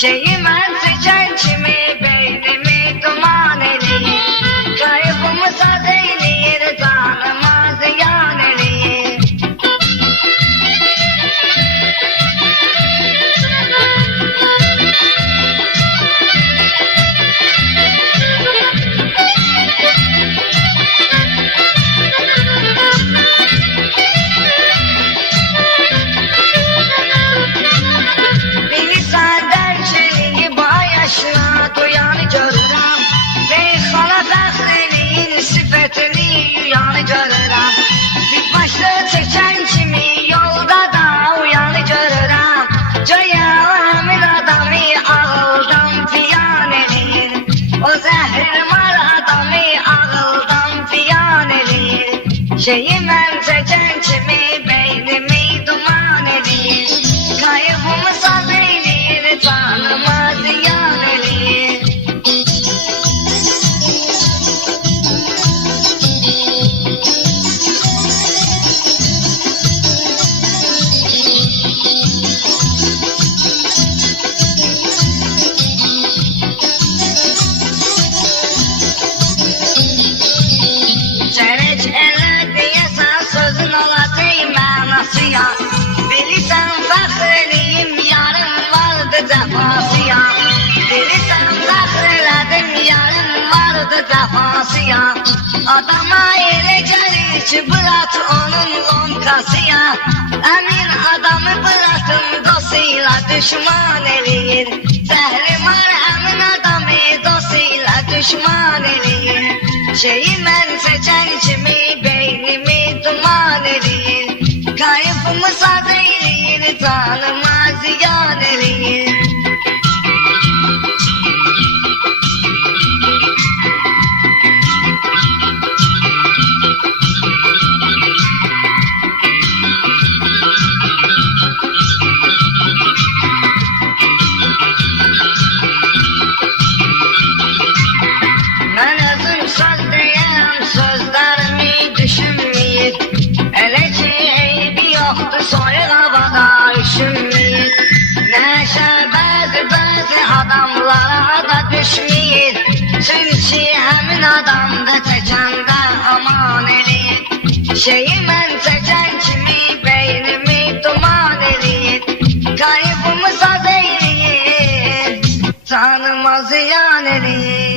Şeyi mən seçən kimi beynimi duman eləyir, kayıfımı saz eləyir, canıma ziyan eləyir. Bilirsən dərkiliyi yaşına duyanı görürəm, Beyxana fəxr eləyin sifətini yuyanı görürəm. Bir başlı çəkən kimi yolda da uyanı görürəm, Göyə həmin adamı ağıldan fiyan eləyir, O zəhrimar adamı ağıldan fiyan eləyir. Şeyi mən çəkən kimi beynimi duman eləyir, Kayıfımı saz eləyir, canıma ziyan eləyir. Çərək elə deyəsən sözün olacaq mənasıya, Bilirsən fəxr eləyim yarım vardı cəfasıya, Bilirsən fəxr elədim yarım vardı cəfasıya. Adama elə gəlir ki bırak onun lonkasıya, Əmin adamı bırakın dostuyla düşman eləyir, Zəhrimar həmin adamı dostuyla düşman eləyir. Şeyi mən seçən kimi beynimi duman eləyir, Kayıfımı saz eləyir, canıma ziyan eləyir. Mən özüm söz deyəm, sözlərimi düşünməyir, Elə ki eybi yoxdur, soyuq havada üşünməyir. Nəşə bəzi adamlara da düşməyir, Çünki həmin adam da çəkəndə aman eləyir. Şeyi mən çəkən kimi beynimi duman eləyir, Kayıfımı saz eləyir, canıma ziyan eləyir.